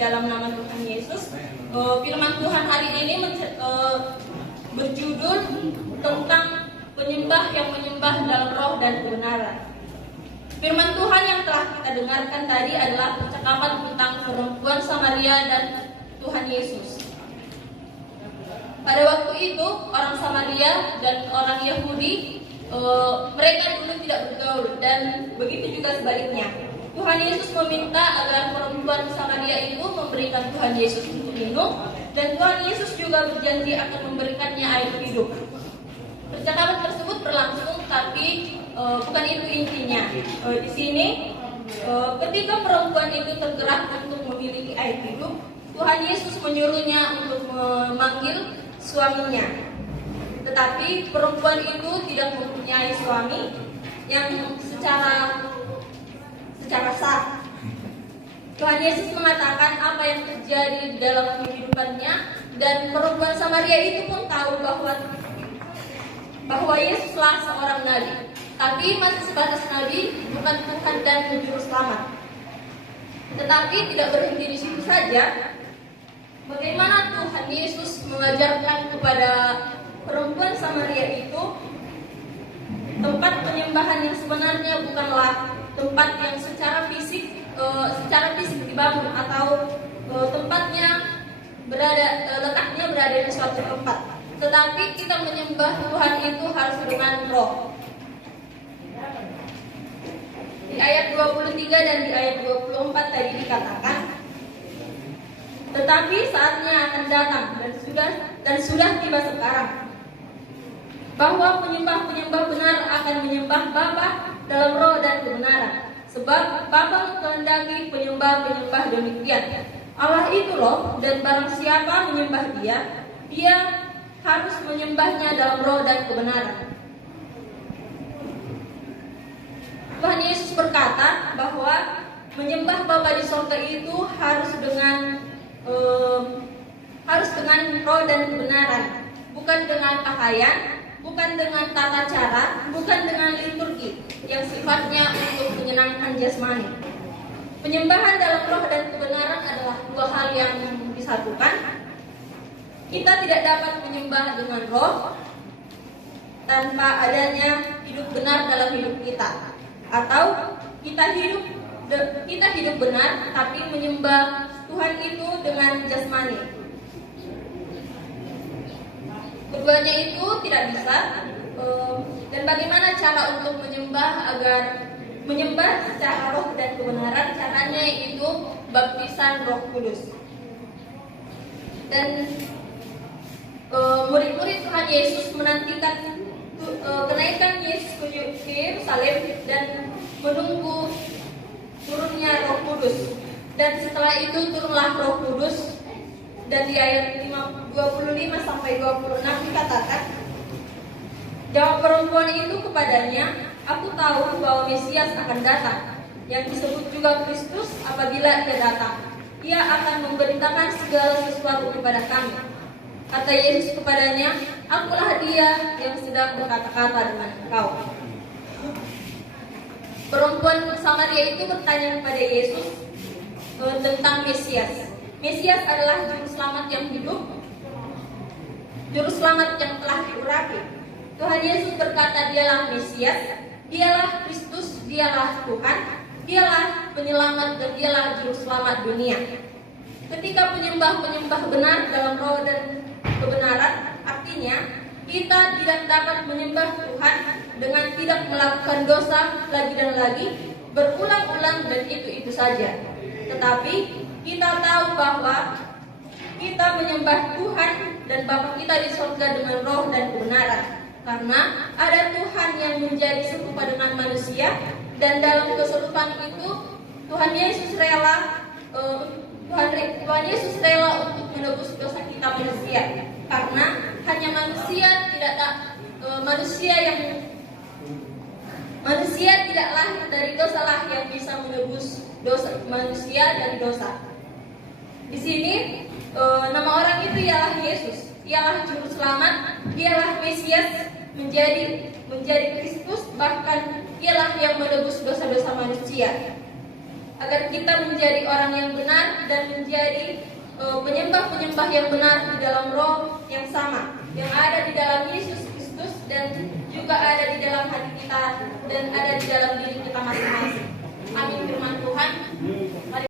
dalam nama Tuhan Yesus. Firman Tuhan hari ini berjudul tentang penyembah yang menyembah dalam roh dan kebenaran. Firman Tuhan yang telah kita dengarkan tadi adalah percakapan tentang perempuan Samaria dan Tuhan Yesus. Pada waktu itu orang Samaria dan orang Yahudi mereka dulu tidak bergaul, dan begitu juga sebaliknya. Tuhan Yesus meminta agar perempuan Samaria itu memberikan Tuhan Yesus untuk minum, dan Tuhan Yesus juga berjanji akan memberikannya air hidup. Percakapan tersebut berlangsung, tapi bukan itu intinya. Di sini ketika perempuan itu tergerak untuk memiliki air hidup, Tuhan Yesus menyuruhnya untuk memanggil suaminya. Tetapi perempuan itu tidak mempunyai suami yang secara sah. Tuhan Yesus mengatakan apa yang terjadi di dalam kehidupannya, dan perempuan Samaria itu pun tahu bahwa Yesuslah seorang nabi, tapi masih sebatas nabi, bukan Tuhan dan juru selamat. Tetapi tidak berhenti di situ saja. Bagaimana Tuhan Yesus mengajarkan kepada perempuan Samaria itu tempat penyembahan yang sebenarnya bukanlah tempat yang secara fisik dibangun, atau letaknya berada di suatu tempat. Tetapi kita menyembah Tuhan itu harus dengan roh. Di ayat 23 dan di ayat 24 tadi dikatakan, tetapi saatnya akan datang dan sudah tiba sekarang, bahwa penyembah-penyembah benar akan menyembah Bapa dalam roh dan kebenaran. Sebab Bapa mengkehendaki penyembah-penyembah demikian. Allah itu roh, dan barang siapa menyembah dia harus menyembahnya dalam roh dan kebenaran. Tuhan Yesus berkata bahwa menyembah Bapa di surga itu harus dengan roh dan kebenaran, bukan dengan pakaian, bukan dengan tata cara, bukan dengan liturgi yang sifatnya untuk menyenangkan jasmani. Penyembahan dalam roh dan kebenaran adalah dua hal yang disatukan. Kita tidak dapat menyembah dengan roh tanpa adanya hidup benar dalam hidup kita, atau kita hidup benar tapi menyembah Tuhan itu dengan jasmani. Keduanya itu tidak bisa. Dan bagaimana cara untuk menyembah agar menyembah secara roh dan kebenaran? Caranya itu baptisan Roh Kudus. Dan murid-murid Tuhan Yesus menantikan kenaikan Yesus ke Yerusalem dan menunggu turunnya Roh Kudus. Dan setelah itu turunlah Roh Kudus. Dan di ayat 25 sampai 26 dikatakan, jawab perempuan itu kepadanya, aku tahu bahwa Mesias akan datang, yang disebut juga Kristus. Apabila ia datang, ia akan memberitakan segala sesuatu kepada kami. Kata Yesus kepadanya, akulah dia yang sedang berkata-kata dengan engkau. Perempuan Samaria itu bertanya kepada Yesus tentang Mesias. Mesias adalah juru selamat yang hidup, juru selamat yang telah diurapi. Tuhan Yesus berkata dialah Mesias, dialah Kristus, dialah Tuhan, dialah penyelamat, dan dialah juru selamat dunia. Ketika penyembah-penyembah benar dalam roh dan kebenaran, artinya kita tidak dapat menyembah Tuhan dengan tidak melakukan dosa lagi dan lagi, berulang-ulang dan itu saja. Tetapi kita tahu bahwa kita menyembah Tuhan dan Bapa kita di surga dengan roh dan kebenaran, karena ada Tuhan yang menjadi serupa dengan manusia, dan dalam keserupan itu Tuhan Yesus rela untuk menebus dosa kita manusia, karena hanya manusia tidak lahir dari dosa lah yang bisa menebus dosa manusia dari dosa. Di sini nama orang itu ialah Yesus, ialah juru selamat, dialah Mesias, menjadi Kristus, bahkan dialah yang menebus dosa-dosa manusia. agar kita menjadi orang yang benar dan menjadi penyembah-penyembah yang benar di dalam roh yang sama, yang ada di dalam Yesus Kristus dan juga ada di dalam hati kita dan ada di dalam diri kita masing-masing. Amin firman Tuhan.